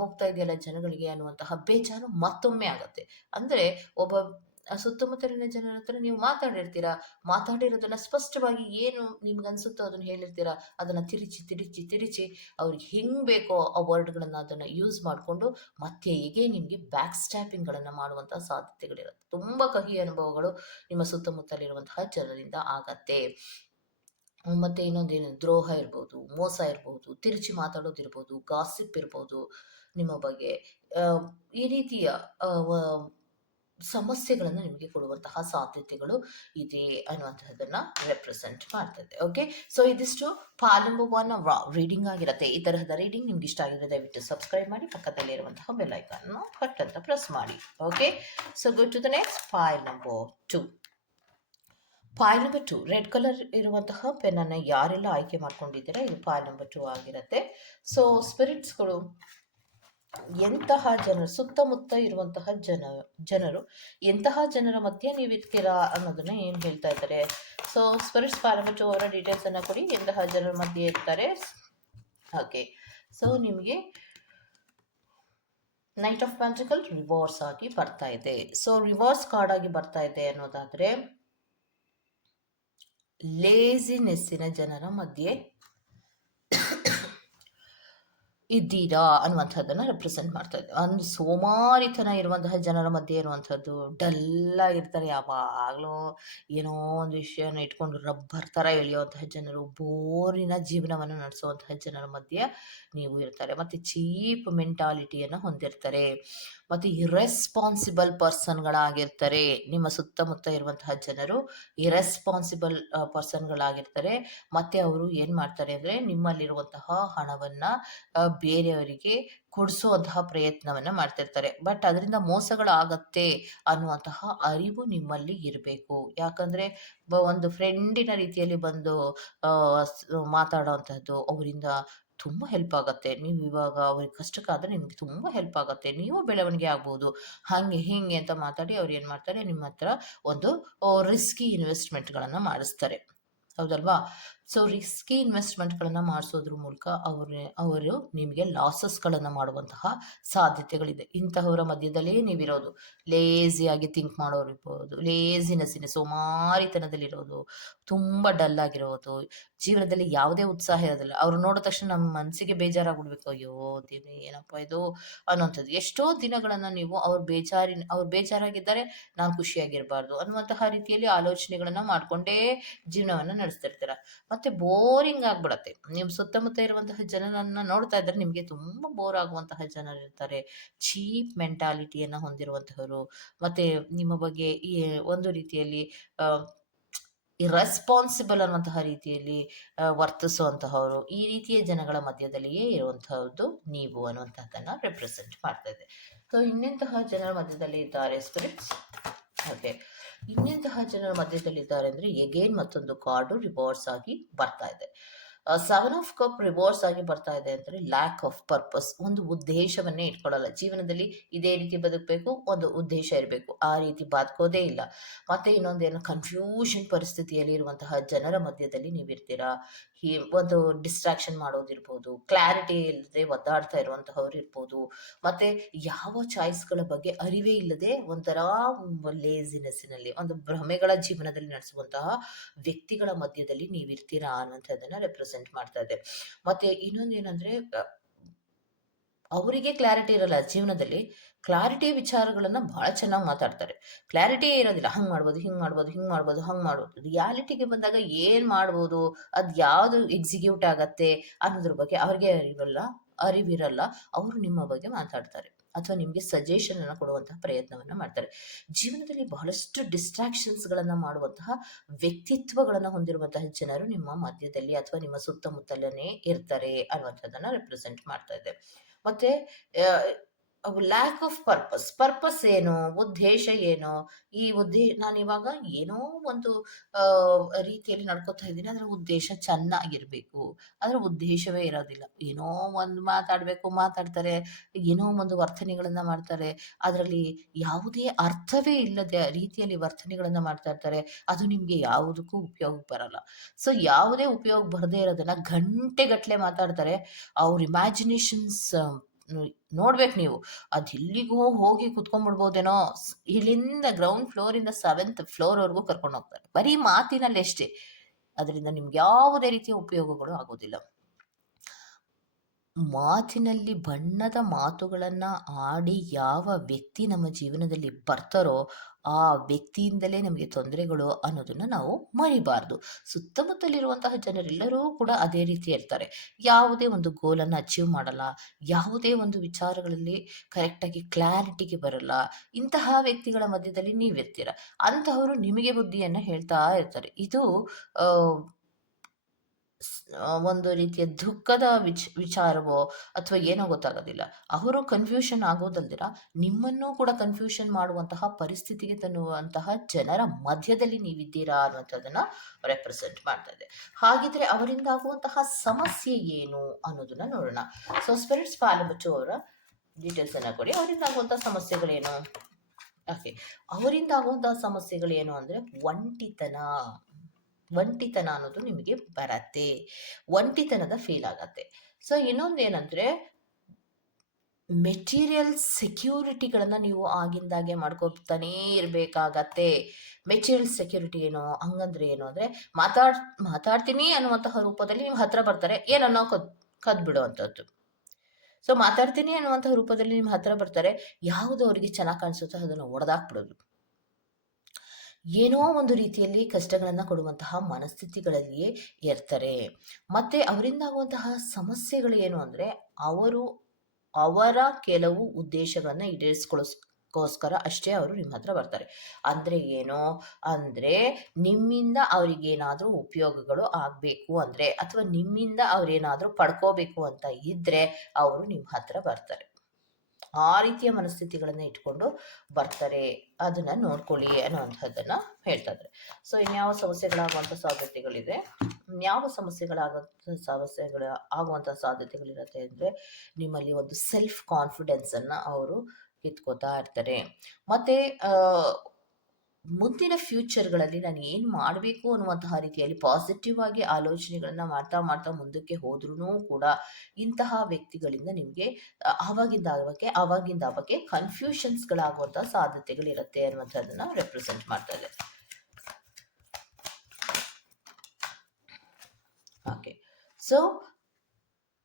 ಹೋಗ್ತಾ ಇದೆಯಲ್ಲ ಜನಗಳಿಗೆ ಅನ್ನುವಂತಹ ಬೇಜಾರು ಮತ್ತೊಮ್ಮೆ ಆಗತ್ತೆ. ಅಂದರೆ ಒಬ್ಬ ಸುತ್ತಮುತ್ತಲಿನ ಜನರ ಹತ್ರ ನೀವು ಮಾತಾಡಿರ್ತೀರಾ? ಮಾತಾಡಿರೋದನ್ನ ಸ್ಪಷ್ಟವಾಗಿ ಏನು ನಿಮ್ಗೆ ಅನ್ಸುತ್ತೋ ಅದನ್ನ ಹೇಳಿರ್ತೀರಾ? ಅದನ್ನ ತಿರುಚಿ ತಿರುಚಿ ತಿರುಚಿ ಅವ್ರಿಗೆ ಹೆಂಗ್ ಬೇಕೋ ಆ ವರ್ಡ್ಗಳನ್ನ ಅದನ್ನ ಯೂಸ್ ಮಾಡಿಕೊಂಡು ಮತ್ತೆ ಹೇಗೆ ನಿಮಗೆ ಬ್ಯಾಕ್ ಸ್ಟ್ಯಾಪಿಂಗ್ಗಳನ್ನು ಮಾಡುವಂತಹ ಸಾಧ್ಯತೆಗಳಿರುತ್ತೆ. ತುಂಬಾ ಕಹಿ ಅನುಭವಗಳು ನಿಮ್ಮ ಸುತ್ತಮುತ್ತಲಿರುವಂತಹ ಜನರಿಂದ ಆಗತ್ತೆ. ಮತ್ತೆ ಇನ್ನೊಂದೇನು, ದ್ರೋಹ ಇರ್ಬೋದು, ಮೋಸ ಇರ್ಬೋದು, ತಿರುಚಿ ಮಾತಾಡೋದಿರ್ಬೋದು ಗಾಸಿಪ್ ಇರ್ಬೋದು ನಿಮ್ಮ ಬಗ್ಗೆ. ಈ ರೀತಿಯ ಸಮಸ್ಯೆಗಳನ್ನು ನಿಮಗೆ ಕೊಡುವಂತಹ ಸಾಧ್ಯತೆಗಳು ಇದೆ ಅನ್ನುವಂತಹದನ್ನ ರೆಪ್ರೆಸೆಂಟ್ ಮಾಡ್ತದೆ ಓಕೆ ಸೊ ಇದಿಷ್ಟು ಪಾಲ್ ಒನ್ ರೀಡಿಂಗ್ ಆಗಿರುತ್ತೆ, ಈ ತರಹದ ರೀಡಿಂಗ್ ನಿಮ್ಗೆ ಇಷ್ಟ ಆಗಿದ್ರೆ ದಯವಿಟ್ಟು ಸಬ್ಸ್ಕ್ರೈಬ್ ಮಾಡಿ, ಪಕ್ಕದಲ್ಲಿ ಇರುವಂತಹ ಬೆಲ್ ಐಕಾನ್ ಫಟ್ ಅಂತ ಪ್ರೆಸ್ ಮಾಡಿ okay so go to the next pile number two pile number two red colour ಇರುವಂತಹ ಪೆನ್ನನ್ನು ಯಾರೆಲ್ಲ ಆಯ್ಕೆ ಮಾಡ್ಕೊಂಡಿದ್ದೀರಾ, ಇದು ಫೈಲ್ ನಂಬರ್ ಟು ಆಗಿರುತ್ತೆ. ಸೊ ಸ್ಪಿರಿಟ್ಸ್ಗಳು ಎಂತಹ ಜನರು, ಸುತ್ತಮುತ್ತ ಇರುವಂತಹ ಜನ, ಜನರು, ಎಂತಹ ಜನರ ಮಧ್ಯೆ ನೀವು ಇರ್ತೀರಾ ಅನ್ನೋದನ್ನ ಏನು ಹೇಳ್ತಾ ಇದ್ದಾರೆ? ಸೊ ಸ್ಪಿರಿಟ್ಸ್ ಪಾರಮಚು ಅವರ ಡೀಟೇಲ್ಸನ್ನು ಕೊಡಿ, ಎಂತಹ ಜನರ ಮಧ್ಯೆ ಇರ್ತಾರೆ? ಓಕೆ ಸೊ ನಿಮಗೆ ನೈಟ್ ಆಫ್ ಮ್ಯಾಜಿಕಲ್ ರಿವರ್ಸ್ ಆಗಿ ಬರ್ತಾ ಇದೆ. ಸೊ ರಿವರ್ಸ್ ಕಾರ್ಡ್ ಆಗಿ ಬರ್ತಾ ಇದೆ ಅನ್ನೋದಾದ್ರೆ ಲೇಸಿನೆಸ್ಸಿನ ಜನರ ಮಧ್ಯೆ ಇದ್ದೀರಾ ಅನ್ನುವಂಥದ್ದನ್ನ ರೆಪ್ರೆಸೆಂಟ್ ಮಾಡ್ತಾ ಇದೆ ಒಂದು ಸೋಮಾರಿತನ ಇರುವಂತಹ ಜನರ ಮಧ್ಯೆ ಇರುವಂಥದ್ದು ಡಲ್ ಆಗಿರ್ತಾರೆ ಯಾವಾಗಲೂ ಏನೋ ಒಂದು ವಿಷಯನ ಇಟ್ಕೊಂಡು ರಬ್ಬರ್ ಥರ ಎಳೆಯುವಂತಹ ಜನರು, ಬೋರಿನ ಜೀವನವನ್ನು ನಡೆಸುವಂತಹ ಜನರ ಮಧ್ಯೆ ನೀವು ಇರ್ತಾರೆ. ಮತ್ತು ಚೀಪ್ ಮೆಂಟಾಲಿಟಿಯನ್ನು ಹೊಂದಿರ್ತಾರೆ. ಮತ್ತು ಇರೆಸ್ಪಾನ್ಸಿಬಲ್ ಪರ್ಸನ್ಗಳಾಗಿರ್ತಾರೆ ನಿಮ್ಮ ಸುತ್ತಮುತ್ತ ಇರುವಂತಹ ಜನರು ಇರೆಸ್ಪಾನ್ಸಿಬಲ್ ಪರ್ಸನ್ಗಳಾಗಿರ್ತಾರೆ ಮತ್ತು ಅವರು ಏನು ಮಾಡ್ತಾರೆ ಅಂದರೆ ನಿಮ್ಮಲ್ಲಿರುವಂತಹ ಹಣವನ್ನು ಬೇರೆಯವರಿಗೆ ಕೊಡಿಸುವಂತಹ ಪ್ರಯತ್ನವನ್ನು ಮಾಡ್ತಿರ್ತಾರೆ. ಬಟ್ ಅದರಿಂದ ಮೋಸಗಳಾಗತ್ತೆ ಅನ್ನುವಂತಹ ಅರಿವು ನಿಮ್ಮಲ್ಲಿ ಇರಬೇಕು. ಯಾಕಂದರೆ ಒಂದು ಫ್ರೆಂಡಿನ ರೀತಿಯಲ್ಲಿ ಬಂದು ಸ್- ಅವರಿಂದ ತುಂಬ ಹೆಲ್ಪ್ ಆಗುತ್ತೆ. ನೀವು ಇವಾಗ ಅವ್ರಿಗೆ ಕಷ್ಟಕ್ಕಾದ್ರೆ ನಿಮಗೆ ತುಂಬ ಹೆಲ್ಪ್ ಆಗುತ್ತೆ. ನೀವು ಬೆಳವಣಿಗೆ ಆಗ್ಬೋದು. ಹಾಗೆ ಹೀಗೆ ಅಂತ ಮಾತಾಡಿ ಅವ್ರು ಏನು ಮಾಡ್ತಾರೆ? ನಿಮ್ಮ ಹತ್ರ ಒಂದು ರಿಸ್ಕಿ ಇನ್ವೆಸ್ಟ್ಮೆಂಟ್ಗಳನ್ನು ಮಾಡಿಸ್ತಾರೆ. ಹೌದಲ್ವಾ? ಸೊ ರಿಸ್ಕಿ ಇನ್ವೆಸ್ಟ್ಮೆಂಟ್ಗಳನ್ನು ಮಾಡಿಸೋದ್ರ ಮೂಲಕ ಅವ್ರ, ಅವರು ನಿಮಗೆ ಲಾಸಸ್ಗಳನ್ನು ಮಾಡುವಂತಹ ಸಾಧ್ಯತೆಗಳಿದೆ. ಇಂತಹವರ ಮಧ್ಯದಲ್ಲೇ ನೀವಿರೋದು. ಲೇಸಿಯಾಗಿ ಥಿಂಕ್ ಮಾಡೋರು ಇರ್ಬೋದು ಲೇಸಿನೆಸ್ಸಿನ ಸೋಮಾರಿತನದಲ್ಲಿರೋದು, ತುಂಬ ಡಲ್ ಆಗಿರೋದು, ಜೀವನದಲ್ಲಿ ಯಾವುದೇ ಉತ್ಸಾಹ ಇರೋದಿಲ್ಲ. ಅವ್ರು ನೋಡಿದ ತಕ್ಷಣ ನಮ್ಮ ಮನಸ್ಸಿಗೆ ಬೇಜಾರಾಗ್ಬಿಡ್ಬೇಕು. ಅಯ್ಯೋ ದೇವಿ ಏನಪ್ಪ ಇದು ಅನ್ನೋಂಥದ್ದು. ಎಷ್ಟೋ ದಿನಗಳನ್ನು ನೀವು ಅವ್ರ ಬೇಜಾರಿನ, ಅವ್ರು ಬೇಜಾರಾಗಿದ್ದಾರೆ, ನಾನು ಖುಷಿಯಾಗಿರಬಾರ್ದು ಅನ್ನುವಂತಹ ರೀತಿಯಲ್ಲಿ ಆಲೋಚನೆಗಳನ್ನು ಮಾಡಿಕೊಂಡೇ ಜೀವನವನ್ನು ನಡೆಸ್ತಿರ್ತೀರ. ಮತ್ತೆ ಬೋರಿಂಗ್ ಆಗ್ಬಿಡತ್ತೆ. ನಿಮ್ಮ ಸುತ್ತಮುತ್ತ ಇರುವಂತಹ ಜನರನ್ನ ನೋಡ್ತಾ ಇದ್ರೆ ನಿಮಗೆ ತುಂಬ ಬೋರ್ ಆಗುವಂತಹ ಜನರು ಇರ್ತಾರೆ. ಚೀಪ್ ಮೆಂಟಾಲಿಟಿಯನ್ನು ಹೊಂದಿರುವಂತಹವರು. ಮತ್ತೆ ನಿಮ್ಮ ಬಗ್ಗೆ ಈ ಒಂದು ರೀತಿಯಲ್ಲಿ ಇರೆಸ್ಪಾನ್ಸಿಬಲ್ ಅನ್ನುವಂತಹ ರೀತಿಯಲ್ಲಿ ವರ್ತಿಸುವಂತಹವರು. ಈ ರೀತಿಯ ಜನಗಳ ಮಧ್ಯದಲ್ಲಿಯೇ ಇರುವಂತಹದ್ದು ನೀವು ಅನ್ನುವಂಥದ್ದನ್ನು ರೆಪ್ರೆಸೆಂಟ್ ಮಾಡ್ತಾ ಇದೆ ಸೊ ಇನ್ನೆಂತಹ ಜನರ ಮಧ್ಯದಲ್ಲಿ ಇದ್ದಾರೆ ಸ್ಪಿರಿಟ್ಸ್ ಓಕೆ ಇನ್ನೆಂತಹ ಜನರ ಮಧ್ಯದಲ್ಲಿದ್ದಾರೆ ಅಂದ್ರೆ ಎಗೇನ್ ಮತ್ತೊಂದು ಕಾರ್ಡು ರಿವಾರ್ಡ್ಸ್ ಆಗಿ ಬರ್ತಾ ಇದೆ. ಸೆವೆನ್ ಆಫ್ ಕಪ್ ರಿವಾರ್ಡ್ಸ್ ಆಗಿ ಬರ್ತಾ ಇದೆ ಅಂದರೆ ಲ್ಯಾಕ್ ಆಫ್ ಪರ್ಪಸ್ ಒಂದು ಉದ್ದೇಶವನ್ನೇ ಇಟ್ಕೊಳ್ಳಲ್ಲ. ಜೀವನದಲ್ಲಿ ಇದೇ ರೀತಿ ಬದುಕಬೇಕು, ಒಂದು ಉದ್ದೇಶ ಇರಬೇಕು, ಆ ರೀತಿ ಬದುಕೋದೇ ಇಲ್ಲ. ಮತ್ತೆ ಇನ್ನೊಂದೇನು ಕನ್ಫ್ಯೂಷನ್ ಪರಿಸ್ಥಿತಿಯಲ್ಲಿ ಇರುವಂತಹ ಜನರ ಮಧ್ಯದಲ್ಲಿ ನೀವಿರ್ತೀರಾ? ಈ ಒಂದು ಡಿಸ್ಟ್ರಾಕ್ಷನ್ ಮಾಡೋದಿರ್ಬೋದು ಕ್ಲಾರಿಟಿ ಇಲ್ಲದೆ ಒದ್ದಾಡ್ತಾ ಇರುವಂತಹವ್ರು ಇರ್ಬೋದು, ಮತ್ತೆ ಯಾವ ಚಾಯ್ಸ್ಗಳ ಬಗ್ಗೆ ಅರಿವೇ ಇಲ್ಲದೆ ಒಂಥರ ಲೇಸಿನೆಸ್ಸಿನಲ್ಲಿ ಒಂದು ಭ್ರಮೆಗಳ ಜೀವನದಲ್ಲಿ ನಡೆಸುವಂತಹ ವ್ಯಕ್ತಿಗಳ ಮಧ್ಯದಲ್ಲಿ ನೀವಿರ್ತೀರಾ ಅನ್ನುವಂಥದ್ದನ್ನ ರೆಪ್ರೆಸೆಂಟ್ ಮಾಡ್ತಾ ಇದೆ. ಮತ್ತೆ ಇನ್ನೊಂದೇನಂದ್ರೆ ಅವರಿಗೆ ಕ್ಲಾರಿಟಿ ಇರಲ್ಲ ಜೀವನದಲ್ಲಿ ಕ್ಲಾರಿಟಿ ವಿಚಾರಗಳನ್ನು ಬಹಳ ಚೆನ್ನಾಗಿ ಮಾತಾಡ್ತಾರೆ. ಕ್ಲಾರಿಟಿ ಇರೋದಿಲ್ಲ, ಹಂಗೆ ಮಾಡ್ಬೋದು, ಹಿಂಗೆ ಮಾಡ್ಬೋದು ಹಿಂಗೆ ಮಾಡ್ಬೋದು, ಹಂಗೆ ಮಾಡ್ಬೋದು. ರಿಯಾಲಿಟಿಗೆ ಬಂದಾಗ ಏನು ಮಾಡ್ಬೋದು, ಅದು ಯಾವುದು ಎಕ್ಸಿಕ್ಯೂಟ್ ಆಗತ್ತೆ ಅನ್ನೋದ್ರ ಬಗ್ಗೆ ಅವ್ರಿಗೆ ಅರಿವಲ್ಲ, ಅರಿವಿರಲ್ಲ, ಅವರು ನಿಮ್ಮ ಬಗ್ಗೆ ಮಾತಾಡ್ತಾರೆ ಅಥವಾ ನಿಮಗೆ ಸಜೆಷನ್ ಅನ್ನು ಕೊಡುವಂತಹ ಪ್ರಯತ್ನವನ್ನು ಮಾಡ್ತಾರೆ. ಜೀವನದಲ್ಲಿ ಬಹಳಷ್ಟು ಡಿಸ್ಟ್ರಾಕ್ಷನ್ಸ್ಗಳನ್ನು ಮಾಡುವಂತಹ ವ್ಯಕ್ತಿತ್ವಗಳನ್ನು ಹೊಂದಿರುವಂತಹ ಜನರು ನಿಮ್ಮ ಮಧ್ಯದಲ್ಲಿ ಅಥವಾ ನಿಮ್ಮ ಸುತ್ತಮುತ್ತಲೇ ಇರ್ತಾರೆ ಅನ್ನುವಂಥದ್ದನ್ನ ರೆಪ್ರೆಸೆಂಟ್ ಮಾಡ್ತಾ ಇದೆ. ಮತ್ತೆ ಲ್ಯಾಕ್ ಆಫ್ ಪರ್ಪಸ್ ಪರ್ಪಸ್ ಏನು? ಉದ್ದೇಶ ಏನು? ಈ ಉದ್ದೇ, ನಾನು ಇವಾಗ ಏನೋ ಒಂದು ರೀತಿಯಲ್ಲಿ ನಡ್ಕೋತಾ ಇದ್ದೀನಿ. ಅದರ ಉದ್ದೇಶ ಚೆನ್ನಾಗಿರ್ಬೇಕು. ಅದರ ಉದ್ದೇಶವೇ ಇರೋದಿಲ್ಲ. ಏನೋ ಒಂದು ಮಾತಾಡಬೇಕು, ಮಾತಾಡ್ತಾರೆ. ಏನೋ ಒಂದು ವರ್ತನೆಗಳನ್ನ ಮಾಡ್ತಾರೆ. ಅದರಲ್ಲಿ ಯಾವುದೇ ಅರ್ಥವೇ ಇಲ್ಲದ ರೀತಿಯಲ್ಲಿ ವರ್ತನೆಗಳನ್ನ ಮಾಡ್ತಾ ಇರ್ತಾರೆ. ಅದು ನಿಮಗೆ ಯಾವುದಕ್ಕೂ ಉಪಯೋಗ ಬರಲ್ಲ. ಸೊ ಯಾವುದೇ ಉಪಯೋಗ ಬರದೇ ಇರೋದನ್ನ ಗಂಟೆಗಟ್ಟಲೆ ಮಾತಾಡ್ತಾರೆ. ಅವ್ರ ಇಮ್ಯಾಜಿನೇಷನ್ಸ್ ನೋಡ್ಬೇಕು ನೀವು. ಅದು ಇಲ್ಲಿಗೂ ಹೋಗಿ ಕುತ್ಕೊಂಡ್ಬಿಡ್ಬೋದೇನೋ ಇಲ್ಲಿಂದ ಗ್ರೌಂಡ್ ಫ್ಲೋರಿಂದ ಸೆವೆಂತ್ ಫ್ಲೋರ್ವರೆಗೂ ಕರ್ಕೊಂಡು ಹೋಗ್ತಾರೆ. ಬರೀ ಮಾತಿನಲ್ಲಿ ಅಷ್ಟೇ. ಅದರಿಂದ ನಿಮ್ಗೆ ಯಾವುದೇ ರೀತಿಯ ಉಪಯೋಗಗಳು ಆಗೋದಿಲ್ಲ. ಮಾತಿನಲ್ಲಿ ಬಣ್ಣದ ಮಾತುಗಳನ್ನು ಆಡಿ ಯಾವ ವ್ಯಕ್ತಿ ನಮ್ಮ ಜೀವನದಲ್ಲಿ ಬರ್ತಾರೋ ಆ ವ್ಯಕ್ತಿಯಿಂದಲೇ ನಮಗೆ ತೊಂದರೆಗಳು ಅನ್ನೋದನ್ನ ನಾವು ಮರಿಬಾರ್ದು. ಸುತ್ತಮುತ್ತಲಿರುವಂತಹ ಜನರೆಲ್ಲರೂ ಕೂಡ ಅದೇ ರೀತಿ ಇರ್ತಾರೆ. ಯಾವುದೇ ಒಂದು ಗೋಲನ್ನು ಅಚೀವ್ ಮಾಡಲ್ಲ, ಯಾವುದೇ ಒಂದು ವಿಚಾರಗಳಲ್ಲಿ ಕರೆಕ್ಟಾಗಿ ಕ್ಲಾರಿಟಿಗೆ ಬರಲ್ಲ. ಇಂತಹ ವ್ಯಕ್ತಿಗಳ ಮಧ್ಯದಲ್ಲಿ ನೀವಿರ್ತೀರ. ಅಂತಹವರು ನಿಮಗೆ ಬುದ್ಧಿಯನ್ನು ಹೇಳ್ತಾ ಇರ್ತಾರೆ. ಇದು ಒಂದು ರೀತಿಯ ದುಃಖದ ವಿಚ್, ವಿಚಾರವೋ ಅಥವಾ ಏನೋ ಗೊತ್ತಾಗೋದಿಲ್ಲ. ಅವರು ಕನ್ಫ್ಯೂಷನ್ ಆಗೋದಲ್ದಿರ ನಿಮ್ಮನ್ನೂ ಕೂಡ ಕನ್ಫ್ಯೂಷನ್ ಮಾಡುವಂತಹ ಪರಿಸ್ಥಿತಿಗೆ ತನ್ನುವಂತಹ ಜನರ ಮಧ್ಯದಲ್ಲಿ ನೀವಿದ್ದೀರಾ ಅನ್ನುವಂಥದ್ದನ್ನ ರೆಪ್ರೆಸೆಂಟ್ ಮಾಡ್ತಾ ಇದೆ. ಹಾಗಿದ್ರೆ ಅವರಿಂದ ಆಗುವಂತಹ ಸಮಸ್ಯೆ ಏನು ಅನ್ನೋದನ್ನ ನೋಡೋಣ. ಸೊ ಸ್ಪಿರಿಟ್ಸ್ ಪಾಲಬಚ್ಚು ಅವರ ಡೀಟೇಲ್ಸನ್ನು ಕೊಡಿ. ಅವರಿಂದ ಆಗುವಂತಹ ಸಮಸ್ಯೆಗಳೇನು? ಓಕೆ ಅವರಿಂದ ಆಗುವಂತಹ ಸಮಸ್ಯೆಗಳೇನು ಅಂದ್ರೆ ಒಂಟಿತನ. ಒಂಟಿತನ ಅನ್ನೋದು ನಿಮಗೆ ಬರತ್ತೆ. ಒಂಟಿತನದ ಫೀಲ್ ಆಗತ್ತೆ. ಸೊ ಇನ್ನೊಂದು ಏನಂದ್ರೆ ಮೆಟೀರಿಯಲ್ ಸೆಕ್ಯೂರಿಟಿಗಳನ್ನು ನೀವು ಆಗಿಂದಾಗೆ ಮಾಡ್ಕೊತಾನೇ ಇರಬೇಕಾಗತ್ತೆ. ಮೆಟೀರಿಯಲ್ ಸೆಕ್ಯೂರಿಟಿ ಏನು, ಹಂಗಂದ್ರೆ ಏನು, ಅಂದರೆ ಮಾತಾಡ್, ಮಾತಾಡ್ತೀನಿ ಅನ್ನುವಂತಹ ರೂಪದಲ್ಲಿ ನೀವು ಹತ್ರ ಬರ್ತಾರೆ. ಏನನ್ನೋ ಕದ್ ಕದ್ ಬಿಡುವಂಥದ್ದು ಸೊ ಮಾತಾಡ್ತೀನಿ ಅನ್ನುವಂತಹ ರೂಪದಲ್ಲಿ ನಿಮ್ಮ ಹತ್ರ ಬರ್ತಾರೆ. ಯಾವುದು ಅವರಿಗೆ ಚೆನ್ನಾಗಿ ಕಾಣಿಸುತ್ತೋ ಅದನ್ನು ಒಡೆದಾಕ್ಬಿಡೋದು. ಏನೋ ಒಂದು ರೀತಿಯಲ್ಲಿ ಕಷ್ಟಗಳನ್ನು ಕೊಡುವಂತಹ ಮನಸ್ಥಿತಿಗಳಲ್ಲಿಯೇ ಇರ್ತಾರೆ. ಮತ್ತೆ ಅವರಿಂದ ಆಗುವಂತಹ ಸಮಸ್ಯೆಗಳು ಏನು ಅಂದರೆ, ಅವರು ಅವರ ಕೆಲವು ಉದ್ದೇಶಗಳನ್ನು ಈಡೇರಿಸ್ಕೊಳ್ಳೋಸ್ಕೋಸ್ಕರ ಅಷ್ಟೇ ಅವರು ನಿಮ್ಮ ಹತ್ರ ಬರ್ತಾರೆ. ಅಂದರೆ ಏನು? ಅಂದರೆ ನಿಮ್ಮಿಂದ ಅವರಿಗೇನಾದರೂ ಉಪಯೋಗಗಳು ಆಗಬೇಕು ಅಂದರೆ, ಅಥವಾ ನಿಮ್ಮಿಂದ ಅವರೇನಾದರೂ ಪಡ್ಕೋಬೇಕು ಅಂತ ಇದ್ದರೆ ಅವರು ನಿಮ್ಮ ಹತ್ರ ಬರ್ತಾರೆ. ಆ ರೀತಿಯ ಮನಸ್ಥಿತಿಗಳನ್ನು ಇಟ್ಕೊಂಡು ಬರ್ತಾರೆ. ಅದನ್ನು ನೋಡ್ಕೊಳ್ಳಿ ಅನ್ನುವಂಥದ್ದನ್ನು ಹೇಳ್ತಾ ಇದ್ದಾರೆ. ಸೊ ಇನ್ಯಾವ ಸಮಸ್ಯೆಗಳಾಗುವಂಥ ಸಾಧ್ಯತೆಗಳಿದೆ? ಯಾವ ಸಮಸ್ಯೆಗಳಾಗುವಂಥ ಸಮಸ್ಯೆಗಳ, ಆಗುವಂಥ ಸಾಧ್ಯತೆಗಳಿರುತ್ತೆ ಅಂದರೆ ನಿಮ್ಮಲ್ಲಿ ಒಂದು ಸೆಲ್ಫ್ ಕಾನ್ಫಿಡೆನ್ಸನ್ನು ಅವರು ಕಿತ್ಕೋತಾ ಇರ್ತಾರೆ. ಮತ್ತು ಮುಂದಿನ ಫ್ಯೂಚರ್ಗಳಲ್ಲಿ ನಾನು ಏನು ಮಾಡಬೇಕು ಅನ್ನುವಂತಹ ರೀತಿಯಲ್ಲಿ ಪಾಸಿಟಿವ್ ಆಗಿ ಆಲೋಚನೆಗಳನ್ನು ಮಾಡ್ತಾ ಮಾಡ್ತಾ ಮುಂದಕ್ಕೆ ಹೋದ್ರೂ ಕೂಡ ಇಂತಹ ವ್ಯಕ್ತಿಗಳಿಂದ ನಿಮಗೆ ಆವಾಗಿಂದ ಅವಕ್ಕೆ ಆವಾಗಿಂದ ಅವಕ್ಕೆ ಕನ್ಫ್ಯೂಷನ್ಸ್ಗಳಾಗುವಂಥ ಸಾಧ್ಯತೆಗಳಿರುತ್ತೆ ಅನ್ನುವಂಥದ್ದನ್ನು ರೆಪ್ರೆಸೆಂಟ್ ಮಾಡ್ತಾ ಇದೆ. ಓಕೆ ಸೊ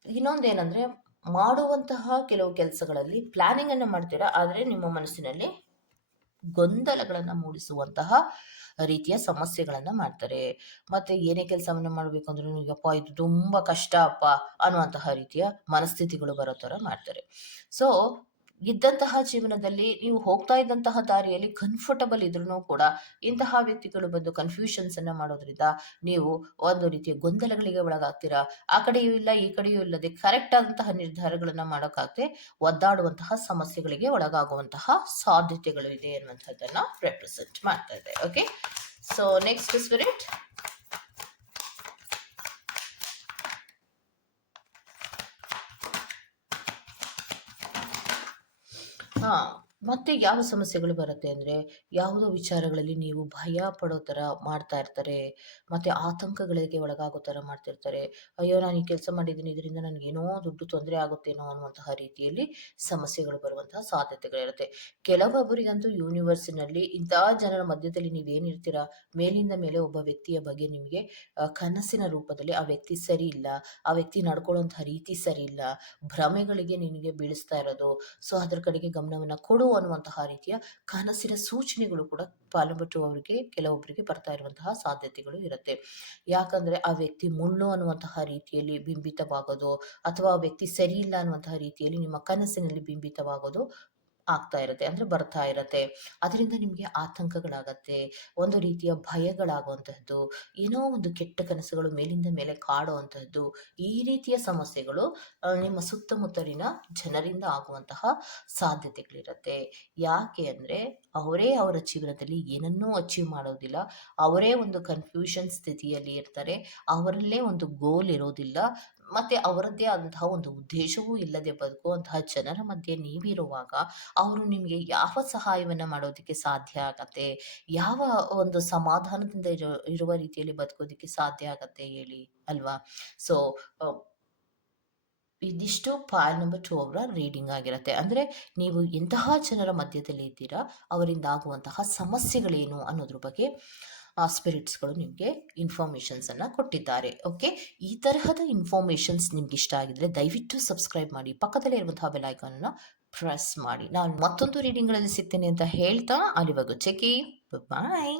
ಇನ್ನೊಂದೇನೆಂದರೆ, ಮಾಡುವಂತಹ ಕೆಲವು ಕೆಲಸಗಳಲ್ಲಿ ಪ್ಲಾನಿಂಗನ್ನು ಮಾಡ್ತೀರಾ, ಆದರೆ ನಿಮ್ಮ ಮನಸ್ಸಿನಲ್ಲಿ ಗೊಂದಲಗಳನ್ನು ಮೂಡಿಸುವಂತಹ ರೀತಿಯ ಸಮಸ್ಯೆಗಳನ್ನು ಮಾಡ್ತಾರೆ. ಮತ್ತೆ ಏನೇ ಕೆಲಸವನ್ನು ಮಾಡಬೇಕು ಅಂದ್ರೂ ಅಪ್ಪ, ಇದು ತುಂಬಾ ಕಷ್ಟ ಅಪ್ಪ ಅನ್ನುವಂತಹ ರೀತಿಯ ಮನಸ್ಥಿತಿಗಳು ಬರೋ ಥರ ಮಾಡ್ತಾರೆ. ಸೊ ಇದ್ದಂತಹ ಜೀವನದಲ್ಲಿ ನೀವು ಹೋಗ್ತಾ ಇದ್ದಂತಹ ದಾರಿಯಲ್ಲಿ ಕಂಫರ್ಟಬಲ್ ಇದ್ರೂ ಕೂಡ ಇಂತಹ ವ್ಯಕ್ತಿಗಳು ಬಂದು ಕನ್ಫ್ಯೂಷನ್ಸ್ ಅನ್ನ ಮಾಡೋದ್ರಿಂದ ನೀವು ಒಂದು ರೀತಿಯ ಗೊಂದಲಗಳಿಗೆ ಒಳಗಾಗ್ತೀರಾ? ಆ ಕಡೆಯೂ ಇಲ್ಲ, ಈ ಕಡೆಯೂ ಇಲ್ಲದೆ ಕರೆಕ್ಟ್ ಆದಂತಹ ನಿರ್ಧಾರಗಳನ್ನ ಮಾಡೋಕ್ಕಾಗದೆ ಒದ್ದಾಡುವಂತಹ ಸಮಸ್ಯೆಗಳಿಗೆ ಒಳಗಾಗುವಂತಹ ಸಾಧ್ಯತೆಗಳು ಇದೆ ಅನ್ನುವಂಥದ್ದನ್ನ ರೆಪ್ರೆಸೆಂಟ್ ಮಾಡ್ತಾ ಇದೆ okay so next spirit huh. ಮತ್ತೆ ಯಾವ ಸಮಸ್ಯೆಗಳು ಬರುತ್ತೆ ಅಂದರೆ ಯಾವುದೋ ವಿಚಾರಗಳಲ್ಲಿ ನೀವು ಭಯ ಪಡೋ ಥರ ಮಾಡ್ತಾ ಇರ್ತಾರೆ, ಮತ್ತು ಆತಂಕಗಳಿಗೆ ಒಳಗಾಗೋ ಥರ ಮಾಡ್ತಿರ್ತಾರೆ. ಅಯ್ಯೋ, ನಾನು ಈ ಕೆಲಸ ಮಾಡಿದ್ದೀನಿ, ಇದರಿಂದ ನನಗೇನೋ ದುಡ್ಡು ತೊಂದರೆ ಆಗುತ್ತೇನೋ ಅನ್ನುವಂತಹ ರೀತಿಯಲ್ಲಿ ಸಮಸ್ಯೆಗಳು ಬರುವಂತಹ ಸಾಧ್ಯತೆಗಳಿರುತ್ತೆ ಕೆಲವೊಬ್ಬರಿಗಂತೂ ಯೂನಿವರ್ಸಿನಲ್ಲಿ ಇಂತಹ ಜನರ ಮಧ್ಯದಲ್ಲಿ ನೀವೇನಿರ್ತೀರಾ ಮೇಲಿಂದ ಮೇಲೆ ಒಬ್ಬ ವ್ಯಕ್ತಿಯ ಬಗ್ಗೆ ನಿಮಗೆ ಕನಸಿನ ರೂಪದಲ್ಲಿ ಆ ವ್ಯಕ್ತಿ ಸರಿ ಇಲ್ಲ, ಆ ವ್ಯಕ್ತಿ ನಡ್ಕೊಳ್ಳುವಂತಹ ರೀತಿ ಸರಿ ಇಲ್ಲ, ಭ್ರಮೆಗಳಿಗೆ ನಿನಗೆ ಬೀಳಿಸ್ತಾ ಇರೋದು, ಸೊ, ಅದ್ರ ಕಡೆಗೆ ಗಮನವನ್ನು ಕೊಡು ಅನ್ನುವಂತಹ ರೀತಿಯ ಕನಸಿನ ಸೂಚನೆಗಳು ಕೂಡ ಪಾಲ್ಗೊಳ್ಳುವವರಿಗೆ ಕೆಲವೊಬ್ಬರಿಗೆ ಬರ್ತಾ ಇರುವಂತಹ ಸಾಧ್ಯತೆಗಳು ಇರುತ್ತೆ. ಯಾಕಂದ್ರೆ ಆ ವ್ಯಕ್ತಿ ಮುಳ್ಳು ಅನ್ನುವಂತಹ ರೀತಿಯಲ್ಲಿ ಬಿಂಬಿತವಾಗೋದು ಅಥವಾ ವ್ಯಕ್ತಿ ಸರಿ ಇಲ್ಲ ಅನ್ನುವಂತಹ ರೀತಿಯಲ್ಲಿ ನಿಮ್ಮ ಕನಸಿನಲ್ಲಿ ಬಿಂಬಿತವಾಗೋದು ಆಗ್ತಾ ಇರುತ್ತೆ, ಅಂದರೆ ಬರ್ತಾ ಇರುತ್ತೆ. ಅದರಿಂದ ನಿಮಗೆ ಆತಂಕಗಳಾಗತ್ತೆ, ಒಂದು ರೀತಿಯ ಭಯಗಳಾಗುವಂತಹದ್ದು, ಏನೋ ಒಂದು ಕೆಟ್ಟ ಕನಸುಗಳು ಮೇಲಿಂದ ಮೇಲೆ ಕಾಡುವಂತಹದ್ದು, ಈ ರೀತಿಯ ಸಮಸ್ಯೆಗಳು ನಿಮ್ಮ ಸುತ್ತಮುತ್ತಲಿನ ಜನರಿಂದ ಆಗುವಂತಹ ಸಾಧ್ಯತೆಗಳಿರುತ್ತೆ. ಯಾಕೆ ಅಂದರೆ, ಅವರೇ ಅವರ ಜೀವನದಲ್ಲಿ ಏನನ್ನೂ ಅಚೀವ್ ಮಾಡೋದಿಲ್ಲ, ಅವರೇ ಒಂದು ಕನ್ಫ್ಯೂಷನ್ ಸ್ಥಿತಿಯಲ್ಲಿ ಇರ್ತಾರೆ, ಅವರಲ್ಲೇ ಒಂದು ಗೋಲ್ ಇರೋದಿಲ್ಲ ಮತ್ತೆ ಅವರದ್ದೇ ಆದಂತಹ ಒಂದು ಉದ್ದೇಶವೂ ಇಲ್ಲದೆ ಬದುಕುವಂತಹ ಜನರ ಮಧ್ಯೆ ನೀವಿರುವಾಗ ಅವರು ನಿಮಗೆ ಯಾವ ಸಹಾಯವನ್ನು ಮಾಡೋದಕ್ಕೆ ಸಾಧ್ಯ ಆಗತ್ತೆ? ಯಾವ ಒಂದು ಸಮಾಧಾನದಿಂದ ಇರೋ, ಇರುವ ರೀತಿಯಲ್ಲಿ ಬದುಕೋದಕ್ಕೆ ಸಾಧ್ಯ ಆಗತ್ತೆ ಹೇಳಿ ಅಲ್ವಾ? ಸೊ ಇದಿಷ್ಟು ಪಾಲ್ ನಂಬರ್ ಟು ಅವರ ರೀಡಿಂಗ್ ಆಗಿರುತ್ತೆ. ಅಂದರೆ ನೀವು ಎಂತಹ ಜನರ ಮಧ್ಯದಲ್ಲಿ ಇದ್ದೀರಾ, ಅವರಿಂದ ಆಗುವಂತಹ ಸಮಸ್ಯೆಗಳೇನು ಅನ್ನೋದ್ರ ಬಗ್ಗೆ ಸ್ಪಿರಿಟ್ಸ್ಗಳು ನಿಮಗೆ ಇನ್ಫಾರ್ಮೇಷನ್ಸನ್ನು ಕೊಟ್ಟಿದ್ದಾರೆ ಓಕೆ ಈ ತರಹದ ಇನ್ಫಾರ್ಮೇಷನ್ಸ್ ನಿಮ್ಗೆ ಇಷ್ಟ ಆಗಿದ್ರೆ ದಯವಿಟ್ಟು ಸಬ್ಸ್ಕ್ರೈಬ್ ಮಾಡಿ, ಪಕ್ಕದಲ್ಲೇ ಇರುವಂತಹ ಬೆಲೈಕನ್ನ ಪ್ರೆಸ್ ಮಾಡಿ. ನಾನು ಮತ್ತೊಂದು ರೀಡಿಂಗ್ಗಳಲ್ಲಿ ಸಿಗ್ತೇನೆ ಅಂತ ಹೇಳ್ತಾ, ಅಲ್ಲಿವರೆಗೂ ಚೆಕಿ ಬಾಯ್